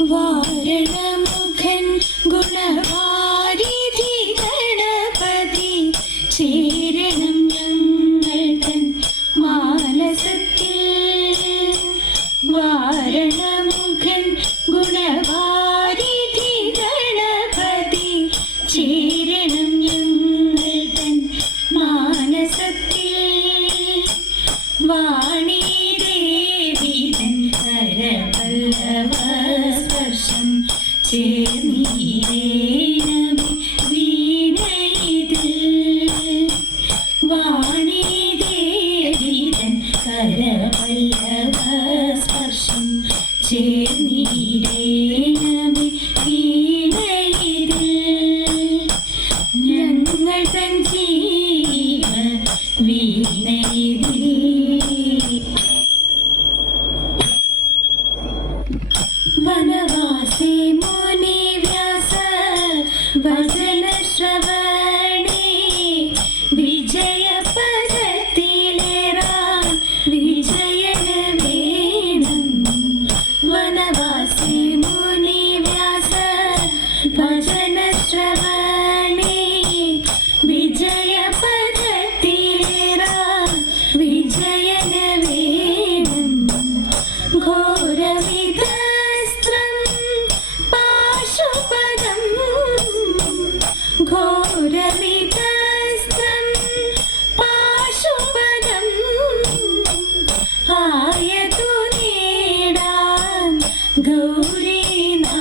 വാരണമുഖൻ ഗുണവാരിധി ഗണപതി ചേരണം ഞങ്ങൾ തൻ മാനസത്തിൽ. വാരണമുഖൻ ഗുണവാരിധി ഗണപതി ചേരണം ഞങ്ങൾ തൻ മാനസത്തിൽ. വാണി ദേവി തൻ കരപല്ലവ സ്പർശം ചേർന്നീരേണമേ വീണയിതിൽ. വാണി ദേവി തൻ കരപല്ലവ സ്പർശം ചേർന്നീരേണമേ വീണയിതിൽ. ഞങ്ങൾ തൻ ജീവ വീണയിതിൽ. വനവാസി മുനി വ്യാസ വചന ശ്രവണേ വിജയപദത്തിലേറാൻ വിജയന വേണം. വനവാസി മുനി വ്യാസ വചന ശ്രവണേ വിജയപദത്തിലേറാൻ വിജയന വേണം. ഘോരവിധസ്ത്രം പാശുപദം ഘോരവിധസ്ത്രം പാശുപദം ആയതു നേടാൻ ഗൗരീനാഥനെ.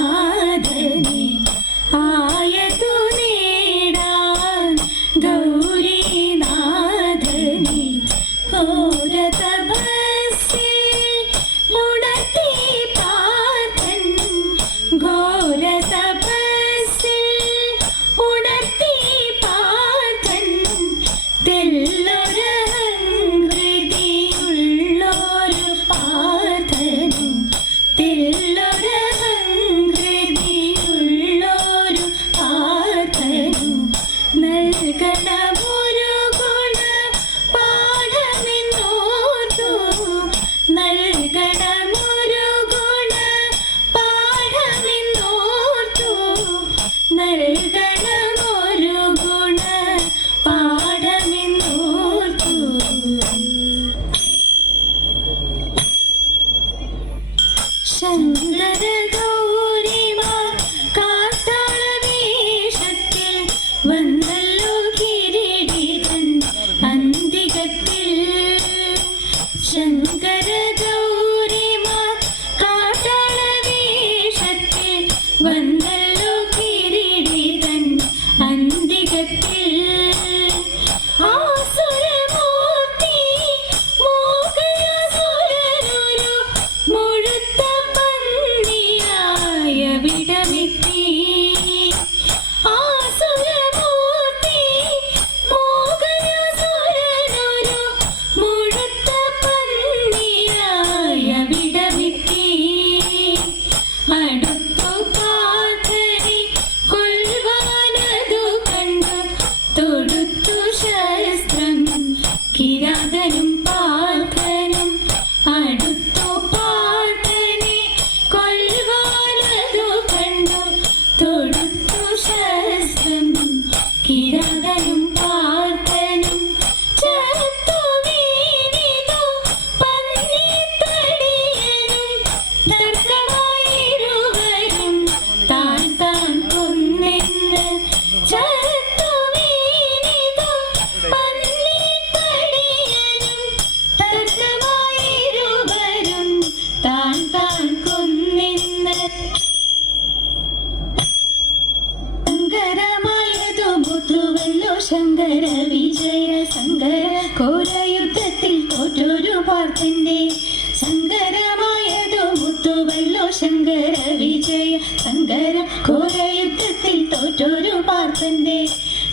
ആയതു നേടാൻ ഗൗരീനാഥനെ. ഘോരതപസ്സിൽ മുടത്തി പാർത്തൻ. ഘോരതപസ്സിൽ ഉണർത്തി പാർത്തൻ. തെല്ലൊരഹങ്കൃതിയുള്ളൊരു പാർത്തനും. തെല്ലൊരഹങ്കൃതിയുള്ളൊരു പാർത്തനും. നൽകണമൊരു ഗുണ പാഠമെന്നോർത്തു. നൽകണമൊരു ഗുണ പാഠമെന്നോർത്തു. നൽകണമൊരു ഗുണ പാഠമെന്നോർത്തു. ശങ്കര ഗൗരിമാർ കാട്ടാളവേഷത്തിൽ വന്നല്ലോ കിരീടൻ അന്തികത്തിൽ. ശങ്കര ഗൗരിമാർ കാട്ടാളവേഷത്തിൽ വന്നല്ലോ കിരീടൻ അന്തികത്തിൽ. ആസുരമൂർത്തി മോഹയാസുരനൊരു മുഴുത്ത പന്നിയായ വിടമെത്തി. ആസുരമൂർത്തി മോഹയാസുരനൊരു മുഴുത്ത പന്നിയായ വിടമെത്തി. അടുത്തു പാർത്തനെ കൊല്ലുവാനതു കണ്ടു തൊടുത്തു ശസ്ത്രം കിരാതനും പാർത്തനും. അടുത്തു പാർത്തനെ കൊല്ലുവാനതു കണ്ടു തൊടുത്തു ശസ്ത്രം കിരാതനും പാർത്തനും. ചത്തു വീണിതു പന്നിത്തടിയനും. തർക്കമായിരുവരും താൻ താൻ കൊന്നെന്ന്. ചത്തു വീണിതു പന്നിത്തടിയനും. തർക്കമായിരുവരും താൻ താൻ കൊന്നെന്ന്. ശങ്കരമായതു മുത്തുവല്ലോ ശങ്കര വിജയ. ശങ്കര ഘോരയുദ്ധത്തിൽ തോറ്റൊരു പാർത്ഥന്റെ. ശങ്കരമായതു മുത്തുവല്ലോ ശങ്കര വിജയ. ശങ്കര ഘോരയുദ്ധത്തിൽ തോറ്റൊരു പാർത്ഥന്റെ.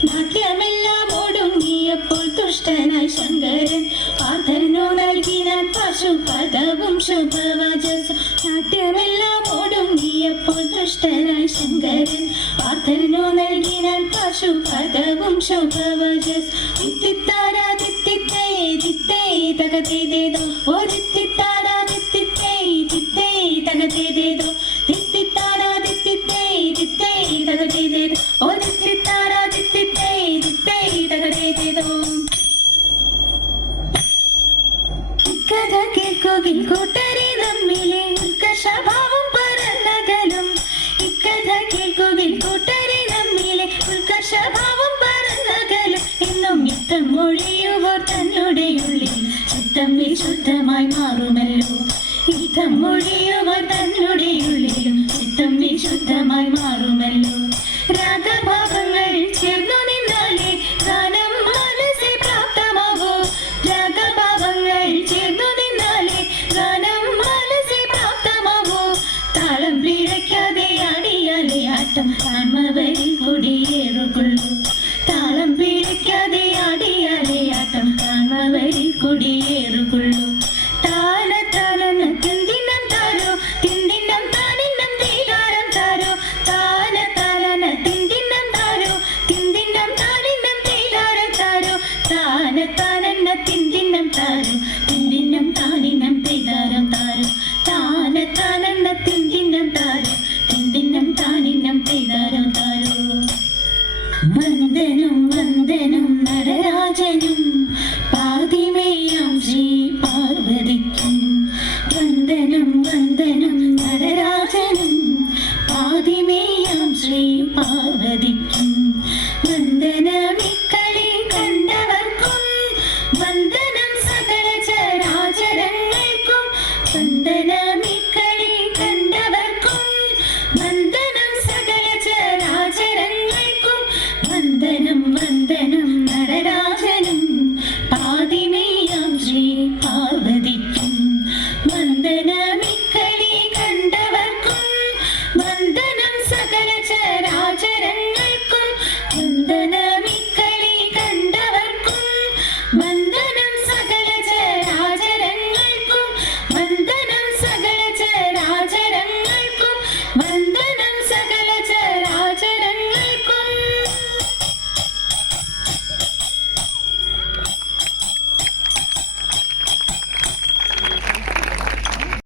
നാട്യമെല്ലാം ഒടുങ്ങിയപ്പോൾ തുഷ്ടനായി ശങ്കരൻ പാർത്ഥനു നൽകിനാൻ പശുപദവും ശുഭവചസ്സും. നാട്യമെല്ലാം ഒടുങ്ങിയപ്പോൾ തുഷ്ടനായി ശങ്കരൻ പാർത്ഥനു നൽകിനാൻ പശുപദവും ശുഭവചസ്സും. തിത്തിത്താരാ തിത്തിത്തേ തിത്തേ തകതിദേതോ. ഓ തിത്തിത്താരാ തിത്തിത്തേ തിത്തേ തകതിദേതോ. തിത്തിത്താ ഇക്കഥ കേൾക്കുകിൽ കൂട്ടരെ നമ്മിലെ ഉത്കർഷഭാവം പറന്നകലും. ഇക്കഥ കേൾക്കുകിൽ കൂട്ടരെ നമ്മിലെ ഉത്കർഷഭാവം പറന്നകലും. എന്നും യുദ്ധം മൊഴിയുവർ തന്നുടെ ഉള്ളിൽ ചിത്തം വിശുദ്ധമായി മാറുമല്ലോ. യുദ്ധം മൊഴിയുവർ തന്നുടെ ഉള്ളിലും ചിത്തം വിശുദ്ധമായി മാറുമല്ലോ. രാഗഭാവങ്ങൾ ചേർന്നു നിന്നാലേ ഗാനം മനസ്സിൽ പ്രാപ്തമാകൂ. രാഗഭാവങ്ങൾ ചേർന്നു നിന്നാലേ ഗാനം മനസ്സിൽ പ്രാപ്തമാകൂ. താളം പിഴയ്ക്കാതെ ആടിയാലേ ആട്ടം കാൺമവരിൽ കുടിയേറുകൊള്ളൂ. താളം പിഴയ്ക്കാതെ ആടിയാലേ ആട്ടം കാൺമവരിൽ കുടിയേറുകൊള്ളൂ. താന താന തിന്തിനം താരോ തിന്തിനം താനിന്നം തീകാരം താരോ. താന താന തിന്തിനം താരോ തിന്തിനം താനിന്നം തീകാരം താരോ. താന താന തിന്തിനം താരോ തിന്തിനം താനിന്നം തീകാരം താരോ.